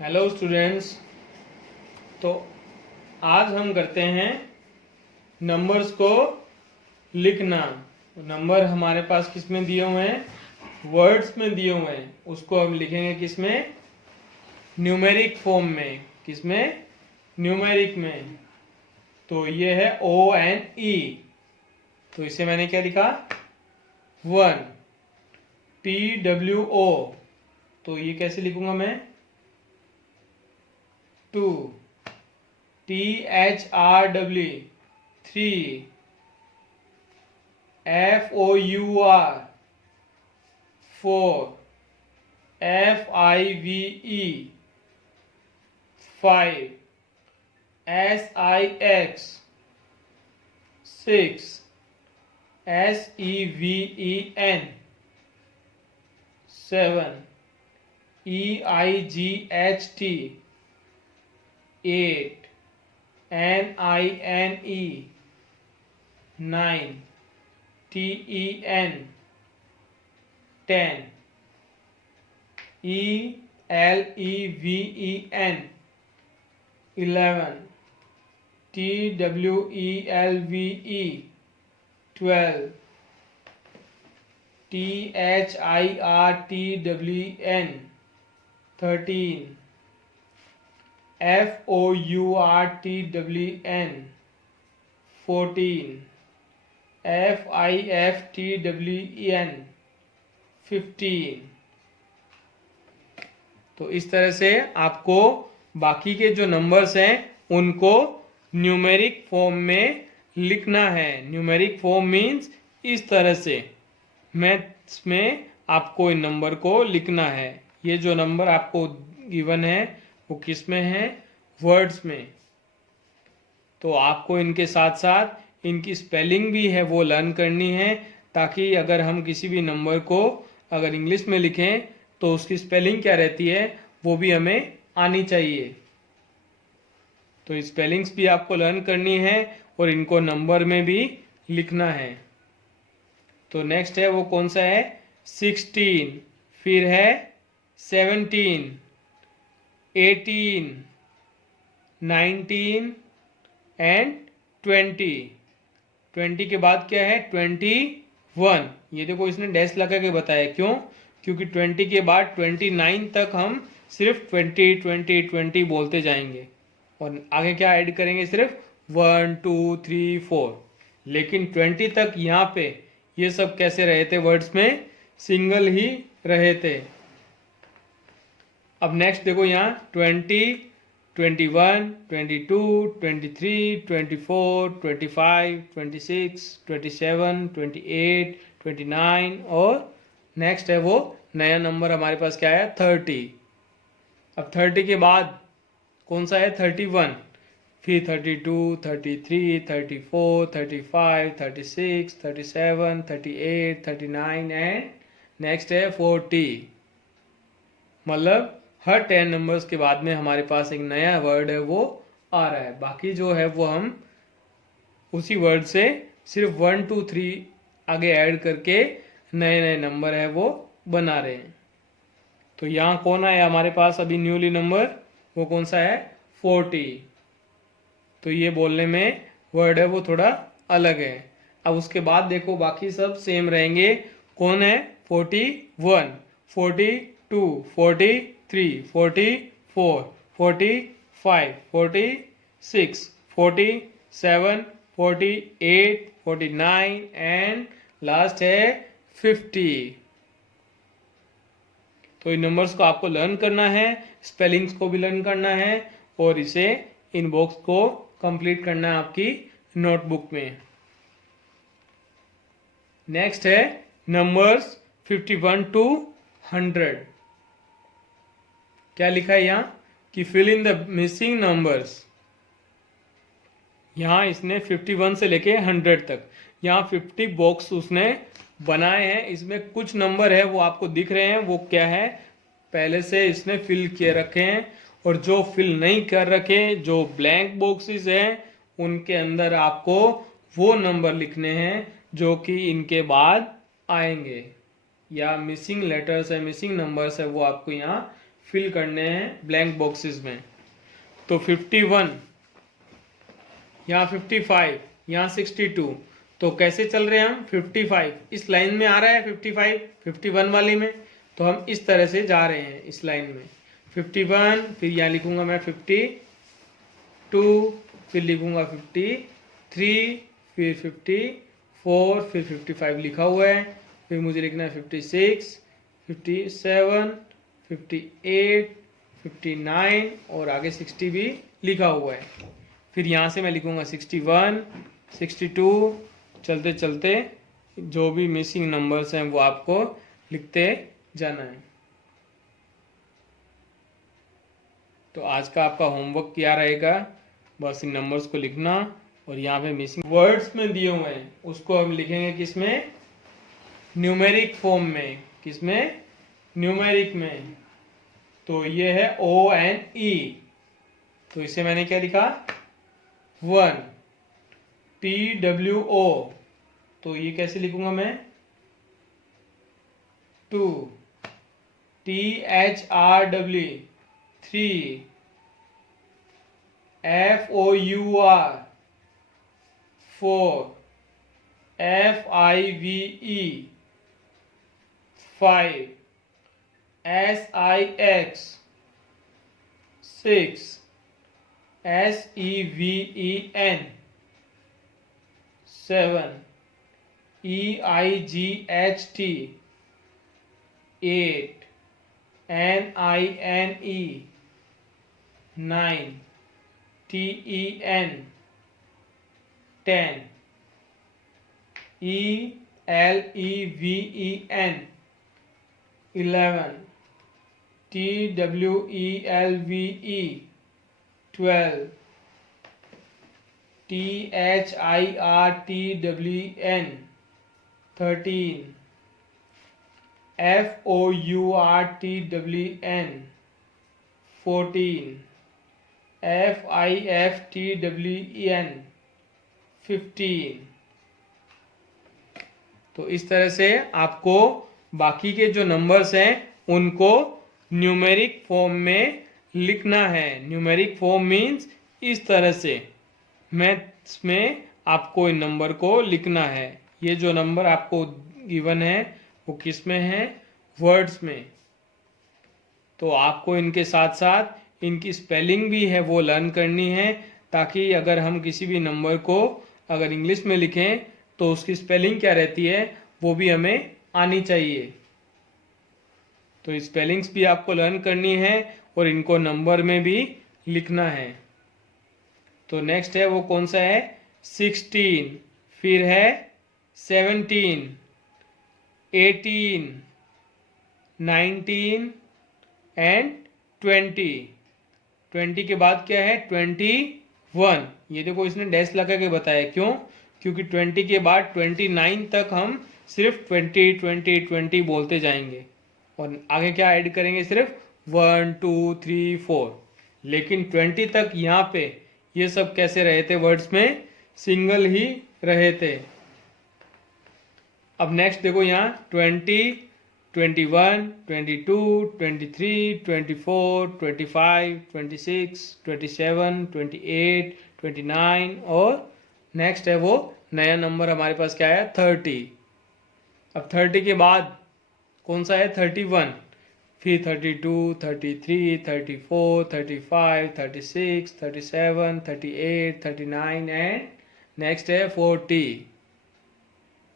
Hello students. तो आज हम करते हैं नंबर्स को लिखना। नंबर हमारे पास किस में दिए हुए हैं? वर्ड्स में दिए हुए हैं। उसको हम लिखेंगे किस में? न्यूमेरिक फॉर्म में। किस में? न्यूमेरिक में। तो ये है ONE। तो इसे मैंने क्या लिखा? 1। TWO। तो ये कैसे लिखूंगा मैं? 2। THRW 3। FOUR 4। FIVE 5। SIX 6। SEVEN 7। EIGHT 8। NINE 9। TEN 10। ELEVEN 11। TWELVE 12। THIRTWN 13। FOURTWN 14। FIFTWEN 15। तो इस तरह से आपको बाकी के जो नंबर्स हैं उनको न्यूमेरिक फॉर्म में लिखना है। न्यूमेरिक फॉर्म मीन्स इस तरह से मैथ्स में आपको इन नंबर को लिखना है। ये जो नंबर आपको गिवन है वो किस में है? वर्ड्स में। तो आपको इनके साथ साथ इनकी स्पेलिंग भी है वो लर्न करनी है, ताकि अगर हम किसी भी नंबर को अगर इंग्लिश में लिखें तो उसकी स्पेलिंग क्या रहती है वो भी हमें आनी चाहिए। तो स्पेलिंग्स भी आपको लर्न करनी है और इनको नंबर में भी लिखना है। तो नेक्स्ट है वो कौन सा है? 16। फिर है 17, 18, 19 एंड 20। 20 के बाद क्या है? 21। ये देखो इसने डैश लगा के बताया, क्यों? क्योंकि 20 के बाद 29 तक हम सिर्फ 20 20 20 बोलते जाएंगे और आगे क्या ऐड करेंगे? सिर्फ 1 2 3 4। लेकिन 20 तक यहाँ पे ये सब कैसे रहे थे? वर्ड्स में सिंगल ही रहे थे। अब नेक्स्ट देखो यहाँ 20, 21, 22, 23, 24, 25, 26, 27, 28, 29 और नेक्स्ट है वो नया नंबर हमारे पास क्या है? 30। अब 30 के बाद कौन सा है? 31। फिर 32, 33, 34, 35, 36, 37, 38, 39 एंड नेक्स्ट है 40। मतलब हर 10 नंबर्स के बाद में हमारे पास एक नया वर्ड है वो आ रहा है। बाकी जो है वो हम उसी वर्ड से सिर्फ 1 2 3 आगे ऐड करके नए नए नंबर है वो बना रहे हैं। तो यहाँ कौन आया हमारे पास अभी न्यूली नंबर? वो कौन सा है? 40। तो ये बोलने में वर्ड है वो थोड़ा अलग है। अब उसके बाद देखो बाकी सब सेम रहेंगे। कौन है? 41, 42, 43, 44, 45, 46, 47, 48, 49 एंड लास्ट है 50। तो इन नंबर्स को आपको लर्न करना है, स्पेलिंग्स को भी लर्न करना है और इसे इन बॉक्स को कंप्लीट करना है आपकी नोटबुक में। नेक्स्ट है नंबर्स 51 to 100। क्या लिखा है यहाँ कि fill in the missing numbers. यहाँ इसने 51 से लेके 100 तक यहाँ 50 बॉक्स उसने बनाए हैं। इसमें कुछ नंबर है वो आपको दिख रहे हैं, वो क्या है? पहले से इसने फिल किए रखे हैं और जो फिल नहीं कर रखे, जो ब्लैंक बॉक्सेस हैं, उनके अंदर आपको वो नंबर लिखने हैं जो कि इनके बाद आएंगे, या मिसिंग लेटर्स है, मिसिंग नंबर्स है, वो आपको यहाँ फिल करने हैं ब्लैंक बॉक्सेस में। तो 51, यहाँ 55, यहाँ 62। तो कैसे चल रहे हैं हम? 55 इस लाइन में आ रहा है, 55 51 वाली में, तो हम इस तरह से जा रहे हैं इस लाइन में। 51, फिर यहाँ लिखूंगा मैं 52, फिर लिखूंगा 53, फिर 54, फिर 55 लिखा हुआ है। फिर मुझे लिखना है 56, 57, 58, 59 और आगे 60 भी लिखा हुआ है। फिर यहाँ से मैं लिखूंगा 61, 62, चलते चलते जो भी मिसिंग नंबर्स हैं वो आपको लिखते जाना है। तो आज का आपका होमवर्क क्या रहेगा? बस इन नंबर्स को लिखना और यहाँ पे मिसिंग वर्ड्स में दिए हुए हैं उसको हम लिखेंगे किसमें? न्यूमेरिक फॉर्म में। किसमें? न्यूमेरिक में। तो ये है ONE, तो इसे मैंने क्या लिखा? 1। TWO, तो ये कैसे लिखूंगा मैं? 2। THRW, 3। FOUR, 4। FIVE, 5। SIX, 6। SEVEN, 7। EIGHT, 8। NINE, 9। TEN, 10। ELEVEN, 11। TWELVE, 12। THIRTWN, 13। FOURTWN, 14। FIFTWEN, 15। तो इस तरह से आपको बाकी के जो नंबर्स हैं उनको न्यूमेरिक फॉर्म में लिखना है। न्यूमेरिक फॉर्म मीन्स इस तरह से मैथ्स में आपको इन नंबर को लिखना है। ये जो नंबर आपको गिवन है वो किस में है? वर्ड्स में। तो आपको इनके साथ साथ इनकी स्पेलिंग भी है वो लर्न करनी है, ताकि अगर हम किसी भी नंबर को अगर इंग्लिश में लिखें तो उसकी स्पेलिंग क्या रहती है वो भी हमें आनी चाहिए। तो स्पेलिंग्स भी आपको लर्न करनी है और इनको नंबर में भी लिखना है। तो नेक्स्ट है वो कौन सा है? 16, फिर है 17, 18, 19 एंड 20। 20 के बाद क्या है? 21। ये देखो इसने डैश लगा के बताया, क्यों? क्योंकि 20 के बाद 29 तक हम सिर्फ 20 20 20 बोलते जाएंगे और आगे क्या ऐड करेंगे? सिर्फ 1 2 3 4। लेकिन 20 तक यहाँ पे ये सब कैसे रहे थे? वर्ड्स में सिंगल ही रहे थे। अब नेक्स्ट देखो यहाँ 20, 21, 22, 23, 24, 25, 26, 27, 28, 29 और नेक्स्ट है वो नया नंबर हमारे पास क्या है? 30। अब 30 के बाद कौन सा है? 31, फिर 32, 33, 34, 35, 36, 37, 38, 39 एंड नेक्स्ट है 40।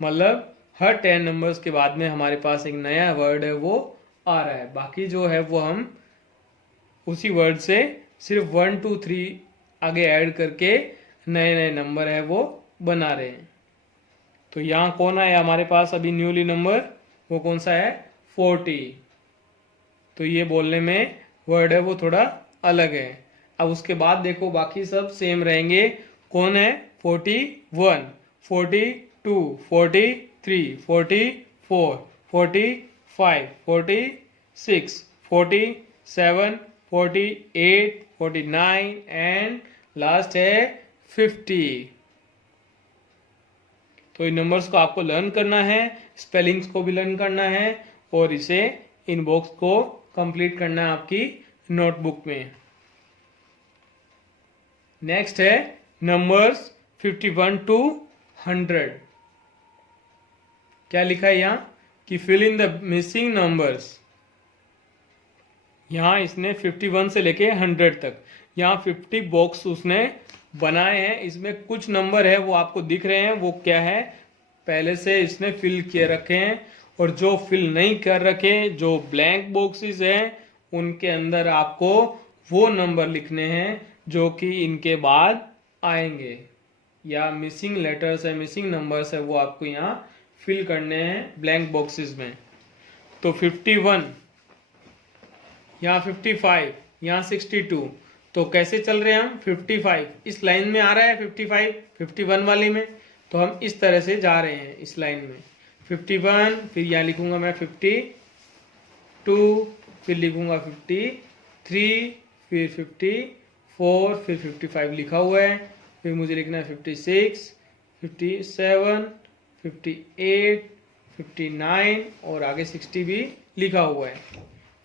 मतलब हर 10 नंबर्स के बाद में हमारे पास एक नया वर्ड है वो आ रहा है। बाकी जो है वो हम उसी वर्ड से सिर्फ 1 2 3 आगे ऐड करके नए नए नंबर है वो बना रहे हैं। तो यहाँ कौन आया हमारे पास अभी न्यूली नंबर? वो कौन सा है? 40। तो ये बोलने में वर्ड है वो थोड़ा अलग है। अब उसके बाद देखो बाकी सब सेम रहेंगे। कौन है? 41, 42, 43, 44, 45, 46, 47, 48, 49 एंड लास्ट है 50। तो इन नंबर्स को आपको लर्न करना है, स्पेलिंग्स को भी लर्न करना है और इसे इन बॉक्स को कंप्लीट करना है आपकी नोटबुक में। नेक्स्ट है नंबर्स 51 to 100। क्या लिखा है यहाँ कि fill in the missing numbers. यहाँ इसने 51 से लेके 100 तक यहाँ 50 बॉक्स उसने बनाए हैं। इसमें कुछ नंबर है वो आपको दिख रहे हैं, वो क्या है पहले से इसने फिल किए रखे हैं, और जो फिल नहीं कर रखे जो ब्लैंक बॉक्सेस हैं उनके अंदर आपको वो नंबर लिखने हैं जो कि इनके बाद आएंगे, या मिसिंग लेटर्स है मिसिंग नंबर्स है वो आपको यहाँ फिल करने हैं ब्लैंक बॉक्सेस में। तो 51, यहाँ 55, यहाँ 62। तो कैसे चल रहे हैं हम 55 इस लाइन में आ रहा है 55 51 वाली में, तो हम इस तरह से जा रहे हैं इस लाइन में 51, फिर यहाँ लिखूंगा मैं 52, फिर लिखूंगा 53, फिर 54, फिर 55 लिखा हुआ है, फिर मुझे लिखना है 56, 57, 58, 59 और आगे 60 भी लिखा हुआ है।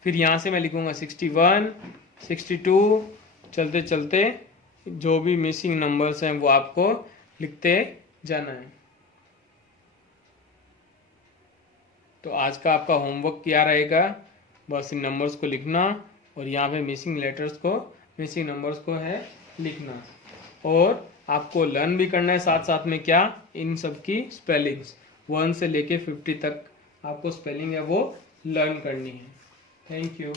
फिर यहाँ से मैं लिखूंगा 61, 62, चलते चलते जो भी मिसिंग नंबर्स हैं वो आपको लिखते जाना है। तो आज का आपका होमवर्क क्या रहेगा, बस इन नंबर्स को लिखना और यहाँ पे मिसिंग लेटर्स को मिसिंग नंबर्स को है लिखना, और आपको लर्न भी करना है साथ साथ में क्या इन सब की स्पेलिंग्स 1 से लेके 50 तक आपको स्पेलिंग है वो लर्न करनी है। Thank you.